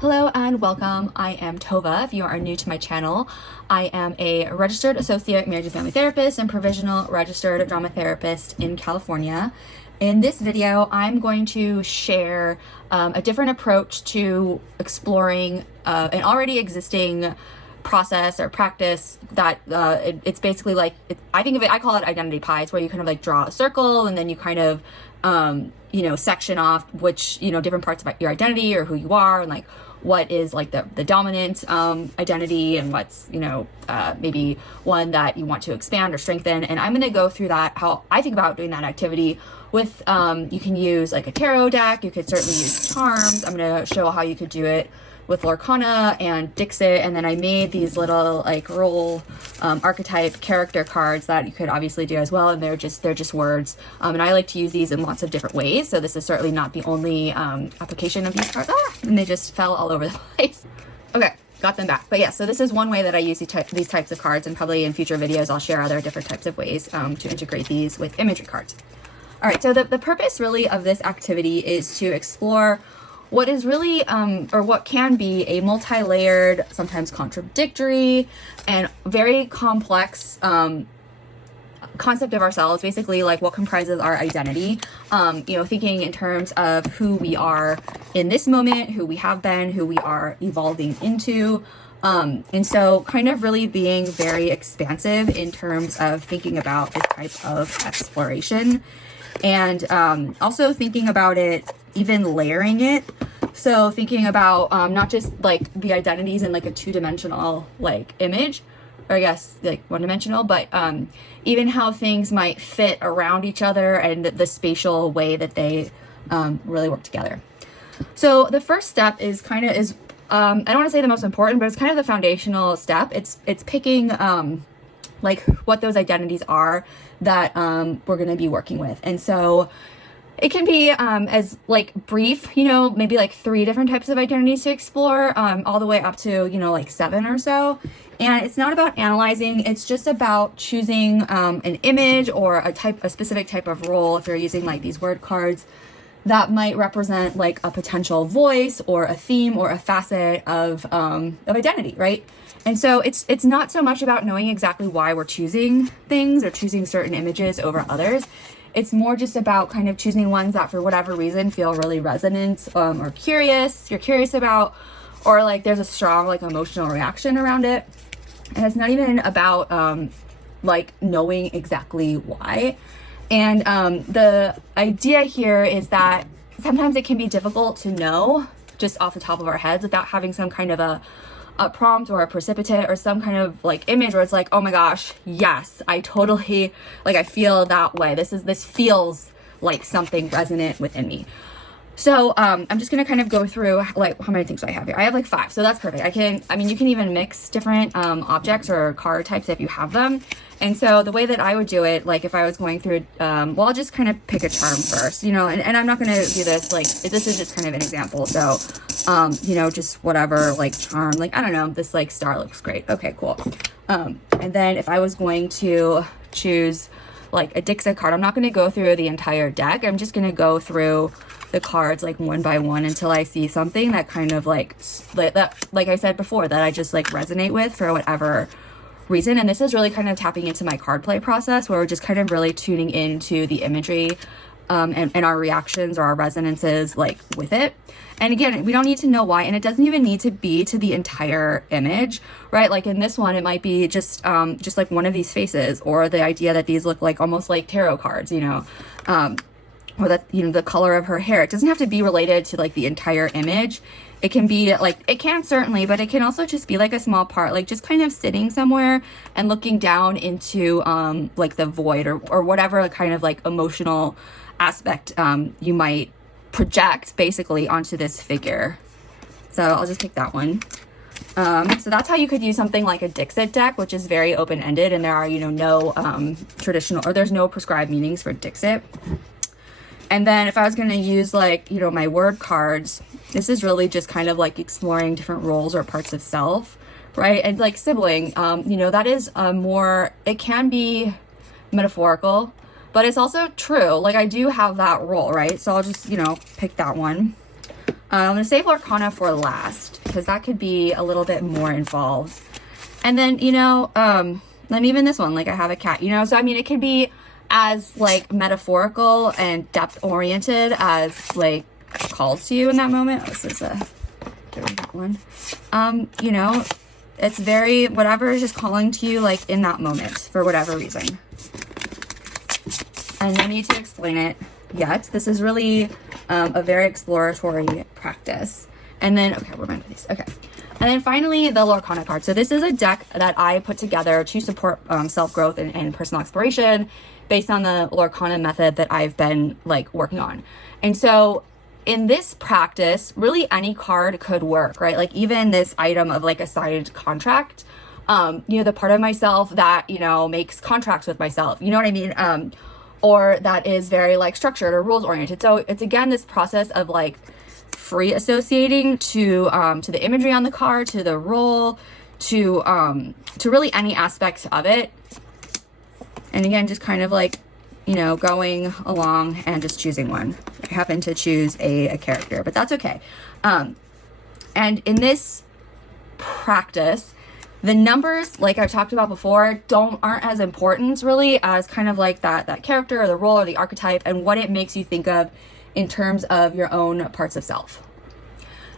Hello and welcome. I am Tova. If you are new to my channel, I am a registered associate marriage and family therapist and provisional registered drama therapist in California. In this video, I'm going to share a different approach to exploring an already existing process or practice that it's basically like, I call it identity pies, where you kind of like draw a circle and then you kind of section off which, different parts of your identity or who you are, and like what is like the dominant identity, and what's, maybe one that you want to expand or strengthen. And I'm going to go through that, how I think about doing that activity with, you can use like a tarot deck, you could certainly use charms. I'm going to show how you could do it with Lorcana and Dixit, and then I made these little like role archetype character cards that you could obviously do as well, and they're just words, and I like to use these in lots of different ways, so this is certainly not the only application of these cards. And they just fell all over the place. Okay, got them back. But yeah, so this is one way that I use these types of cards, and probably in future videos I'll share other different types of ways to integrate these with imagery cards. All right, so the purpose really of this activity is to explore what is really, or what can be a multi-layered, sometimes contradictory, and very complex concept of ourselves, basically like what comprises our identity, thinking in terms of who we are in this moment, who we have been, who we are evolving into. And so kind of really being very expansive in terms of thinking about this type of exploration, and also thinking about it, even layering it. So thinking about not just like the identities in like a two-dimensional like image, or I guess like one-dimensional, but even how things might fit around each other and the spatial way that they really work together. So the first step is I don't want to say the most important, but it's kind of the foundational step. It's picking like what those identities are that we're going to be working with. And so it can be as like brief, maybe like 3 different types of identities to explore, all the way up to, like 7 or so. And it's not about analyzing, it's just about choosing an image or a specific type of role, if you're using like these word cards, that might represent like a potential voice or a theme or a facet of identity, right? And so it's not so much about knowing exactly why we're choosing things or choosing certain images over others. It's more just about kind of choosing ones that for whatever reason feel really resonant, or you're curious about, or like there's a strong like emotional reaction around it. And it's not even about like knowing exactly why. And the idea here is that sometimes it can be difficult to know just off the top of our heads without having some kind of a prompt or a precipitate or some kind of like image where it's like, oh my gosh, yes, I totally, like I feel that way. This feels like something resonant within me. So I'm just gonna kind of go through like, how many things do I have here? I have like 5, so that's perfect. You can even mix different objects or card types if you have them. And so the way that I would do it, like if I was going through, I'll just kind of pick a charm first, and I'm not gonna do this, like this is just kind of an example. So, just whatever, like charm, like, I don't know, this like star looks great. Okay, cool. And then if I was going to choose like a dixit card, I'm not gonna go through the entire deck. I'm just gonna go through the cards like one by one until I see something that kind of like I said before, that I just like resonate with for whatever reason. And this is really kind of tapping into my card play process, where we're just kind of really tuning into the imagery and our reactions or our resonances like with it. And again, we don't need to know why, and it doesn't even need to be to the entire image, right? Like in this one, it might be just like one of these faces, or the idea that these look like almost like tarot cards, or that, the color of her hair. It doesn't have to be related to like the entire image. It can be like, it can certainly, but it can also just be like a small part, like just kind of sitting somewhere and looking down into like the void, or whatever kind of like emotional aspect you might project basically onto this figure. So I'll just pick that one. So that's how you could use something like a Dixit deck, which is very open-ended, and there are, no traditional, or there's no prescribed meanings for Dixit. And then if I was going to use like, my word cards, this is really just kind of like exploring different roles or parts of self, right? And like sibling, that is it can be metaphorical, but it's also true. Like I do have that role, right? So I'll just, pick that one. I'm going to save Lorcana for last because that could be a little bit more involved. And then, you know, then even this one, like I have a cat, you know, so I mean, it can be as like metaphorical and depth oriented as like calls to you in that moment. Oh, this is that one. You know, it's very, whatever is just calling to you like in that moment for whatever reason. And no need to explain it yet. This is really a very exploratory practice. And then, okay, we're going to these. Okay. And then finally, the Lorcana card. So this is a deck that I put together to support self-growth and personal exploration based on the Lorcana method that I've been like working on. And so in this practice, really any card could work, right? Like even this item of like a signed contract, you know, the part of myself that, you know, makes contracts with myself, you know what I mean? Or that is very like structured or rules oriented. So it's again, this process of like free associating to the imagery on the card, to the role, to really any aspect of it. And again, just kind of like, you know, going along and just choosing one. I happen to choose a character, but that's okay. And in this practice, the numbers, like I talked about before, aren't as important really as kind of like that character or the role or the archetype and what it makes you think of in terms of your own parts of self.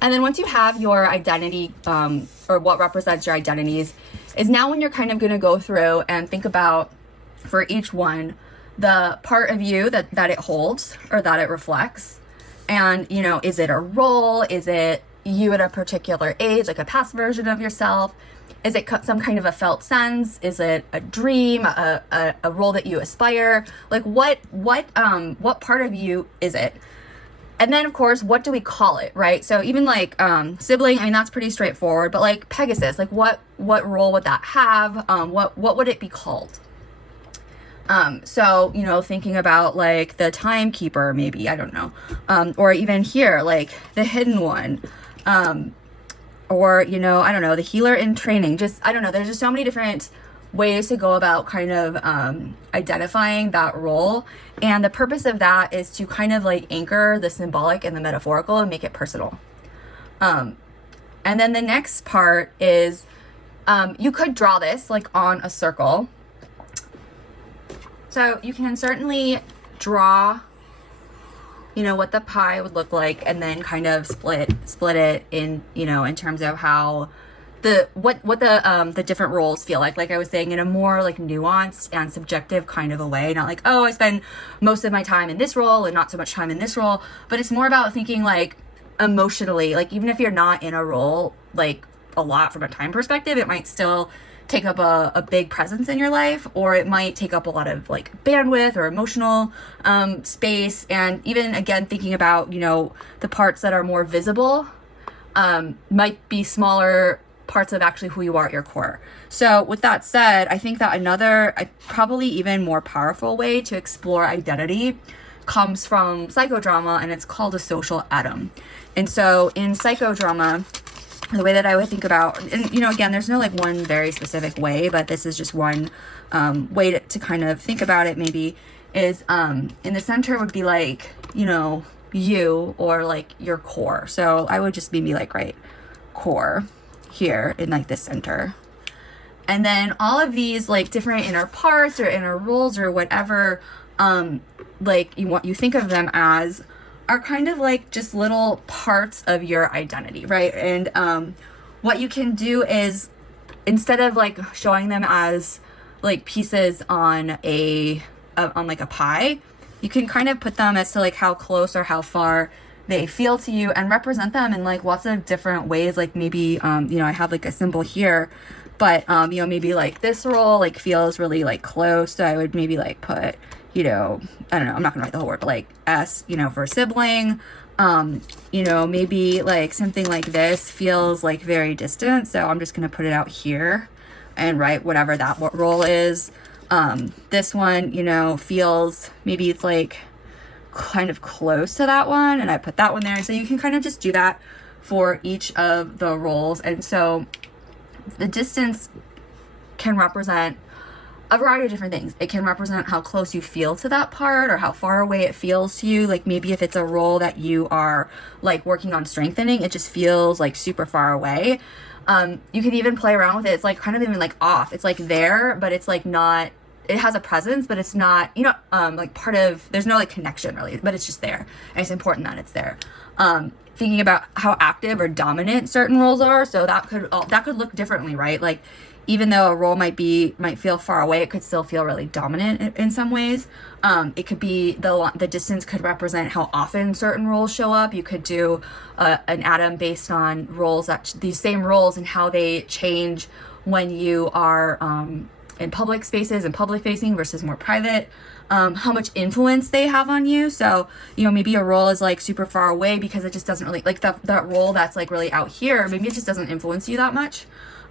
And then once you have your identity, or what represents your identities, is now when you're kind of going to go through and think about for each one, the part of you that it holds or that it reflects. And, you know, is it a role? Is it you at a particular age, like a past version of yourself? Is it some kind of a felt sense? Is it a dream, a role that you aspire? Like what part of you is it? And then of course, what do we call it, right? So even like sibling, I mean, that's pretty straightforward, but like Pegasus, like what role would that have? What would it be called? So, you know, thinking about like the timekeeper, maybe, I don't know. Or even here, like the hidden one. Or, you know, I don't know, the healer in training, just, I don't know, there's just so many different ways to go about kind of identifying that role. And the purpose of that is to kind of like anchor the symbolic and the metaphorical and make it personal. And then the next part is you could draw this like on a circle. So you can certainly draw, you know, what the pie would look like and then kind of split it in, you know, in terms of how what the different roles feel like I was saying, in a more like nuanced and subjective kind of a way, not like, oh, I spend most of my time in this role and not so much time in this role, but it's more about thinking like emotionally, like even if you're not in a role like a lot from a time perspective, it might still take up a big presence in your life, or it might take up a lot of like bandwidth or emotional space. And even again, thinking about, you know, the parts that are more visible might be smaller parts of actually who you are at your core. So with that said, I think that another probably even more powerful way to explore identity comes from psychodrama, and it's called a social atom. And so in psychodrama, the way that I would think about, and you know, again, there's no like one very specific way, but this is just one way to kind of think about it maybe, is in the center would be like, you know, you, or like your core. So I would just maybe like write core here in like this center. And then all of these like different inner parts or inner roles or whatever like you think of them as, are kind of like just little parts of your identity, right? And what you can do is, instead of like showing them as like pieces on like a pie, you can kind of put them as to like how close or how far they feel to you, and represent them in like lots of different ways. Like maybe you know, I have like a symbol here, but you know, maybe like this role like feels really like close, so I would maybe like put, you know, I don't know, I'm not gonna write the whole word, but like S, you know, for sibling. You know, maybe like something like this feels like very distant, so I'm just gonna put it out here and write whatever that role is. This one, you know, feels, maybe it's like kind of close to that one, and I put that one there. So you can kind of just do that for each of the roles. And so the distance can represent a variety of different things. It can represent how close you feel to that part or how far away it feels to you. Like maybe if it's a role that you are like working on strengthening, it just feels like super far away. You can even play around with it. It's like kind of even like off. It's like there, but it's like not, it has a presence, but it's not, you know, like part of, there's no like connection really, but it's just there. And it's important that it's there. Thinking about how active or dominant certain roles are. So that could look differently, right? Like even though a role might feel far away, it could still feel really dominant in some ways. It could be the distance could represent how often certain roles show up. You could do an atom based on roles, that these same roles and how they change when you are in public spaces and public facing versus more private. How much influence they have on you. So, you know, maybe a role is like super far away because it just doesn't really, like that role that's like really out here, maybe it just doesn't influence you that much.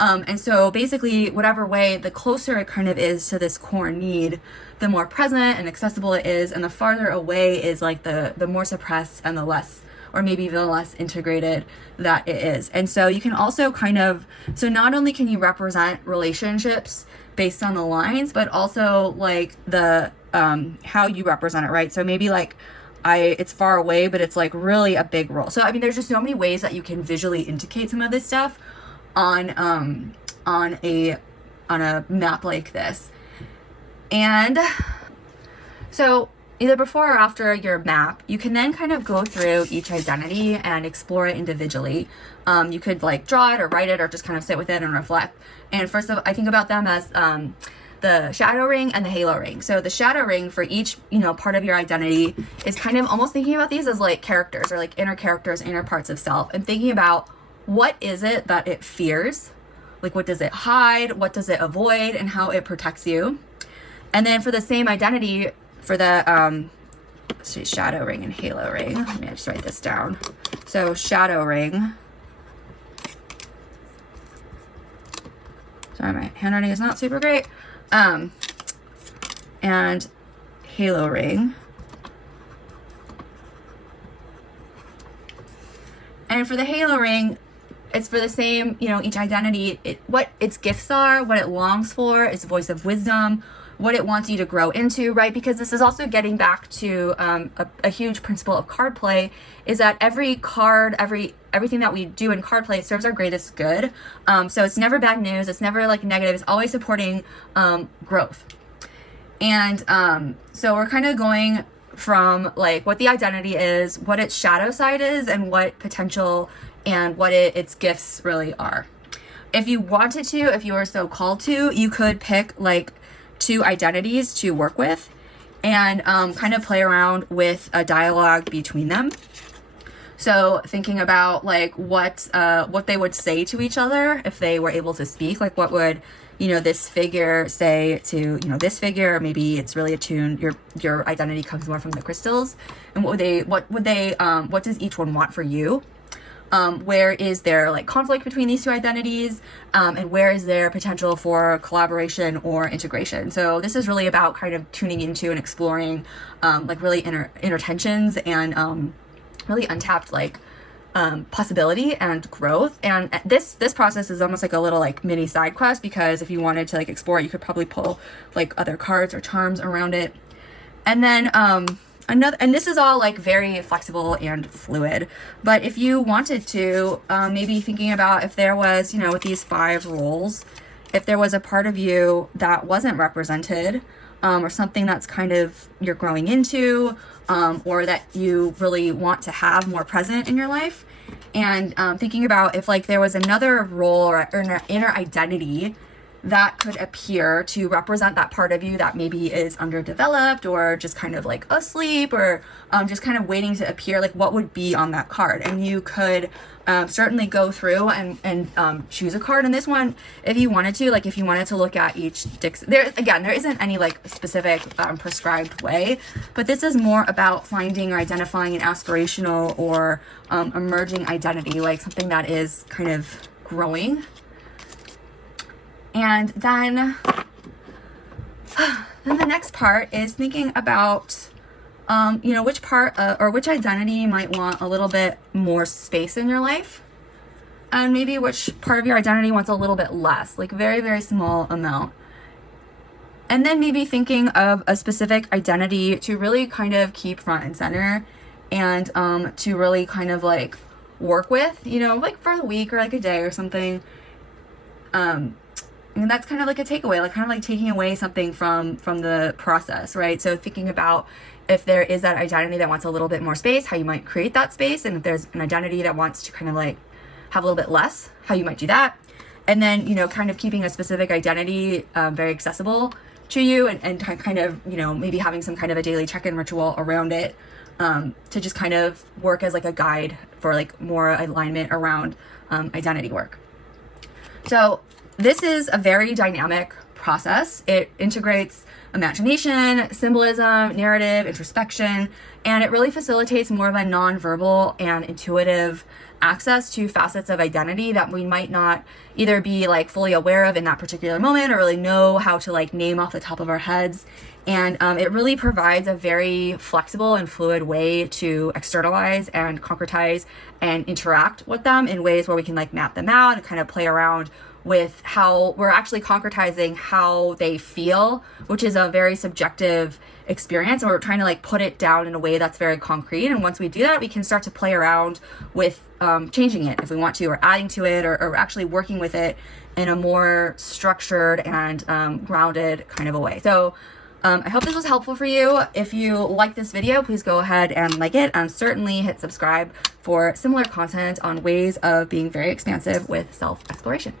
And so basically whatever way, the closer it kind of is to this core need, the more present and accessible it is, and the farther away is like the more suppressed and the less, or maybe even less integrated that it is. And so you can also kind of, so not only can you represent relationships based on the lines, but also like the how you represent it, right? So maybe like it's far away, but it's like really a big role. So I mean, there's just so many ways that you can visually indicate some of this stuff on a map like this. And so either before or after your map, you can then kind of go through each identity and explore it individually. You could like draw it or write it or just kind of sit with it and reflect. And first of all, I think about them as the shadow ring and the halo ring. So the shadow ring for each, you know, part of your identity is kind of almost thinking about these as like characters or like inner characters, inner parts of self, and thinking about what is it that it fears? Like what does it hide? What does it avoid? And how it protects you. And then for the same identity, for the shadow ring and halo ring, let me just write this down. So shadow ring. Sorry, my handwriting is not super great. And halo ring. And for the halo ring, it's for the same, you know, each identity, what its gifts are, what it longs for, its voice of wisdom, what it wants you to grow into, right? Because this is also getting back to a huge principle of card play, is that every card, everything that we do in card play serves our greatest good. So it's never bad news. It's never like negative. It's always supporting growth. And so we're kind of going from like what the identity is, what its shadow side is, and what potential and what its gifts really are. If you wanted to, if you were so called to, you could pick like 2 identities to work with and kind of play around with a dialogue between them. So thinking about like what they would say to each other if they were able to speak, like what would, you know, this figure say to, you know, this figure, or maybe it's really attuned, your identity comes more from the crystals, and what does each one want for you? Where is there like conflict between these 2 identities, and where is there potential for collaboration or integration? So this is really about kind of tuning into and exploring like really inner tensions and really untapped like possibility and growth. And this process is almost like a little like mini side quest, because if you wanted to like explore it, you could probably pull like other cards or charms around it. And then and this is all like very flexible and fluid, but if you wanted to, maybe thinking about if there was, you know, with these 5 roles, if there was a part of you that wasn't represented, or something that's kind of you're growing into, or that you really want to have more present in your life, and thinking about if like there was another role or an inner identity that could appear to represent that part of you that maybe is underdeveloped or just kind of like asleep, or just kind of waiting to appear, like what would be on that card. And you could certainly go through and choose a card in this one if you wanted to, like if you wanted to look at each dixit. There isn't any like specific prescribed way, but this is more about finding or identifying an aspirational or emerging identity, like something that is kind of growing. And then the next part is thinking about, you know, which part or which identity might want a little bit more space in your life, and maybe which part of your identity wants a little bit less, like very, very small amount. And then maybe thinking of a specific identity to really kind of keep front and center, and to really kind of like work with, you know, like for a week or like a day or something. And that's kind of like a takeaway, like kind of like taking away something from the process, right? So thinking about if there is that identity that wants a little bit more space, how you might create that space. And if there's an identity that wants to kind of like have a little bit less, how you might do that. And then, you know, kind of keeping a specific identity very accessible to you, and kind of, you know, maybe having some kind of a daily check-in ritual around it, to just kind of work as like a guide for like more alignment around identity work. So this is a very dynamic process. It integrates imagination, symbolism, narrative, introspection, and it really facilitates more of a non-verbal and intuitive access to facets of identity that we might not either be like fully aware of in that particular moment, or really know how to like name off the top of our heads. And it really provides a very flexible and fluid way to externalize and concretize and interact with them in ways where we can like map them out and kind of play around with how we're actually concretizing how they feel, which is a very subjective experience, and we're trying to like put it down in a way that's very concrete. And once we do that, we can start to play around with changing it if we want to, or adding to it, or actually working with it in a more structured and grounded kind of a way. So I hope this was helpful for you. If you like this video, please go ahead and like it, and certainly hit subscribe for similar content on ways of being very expansive with self-exploration.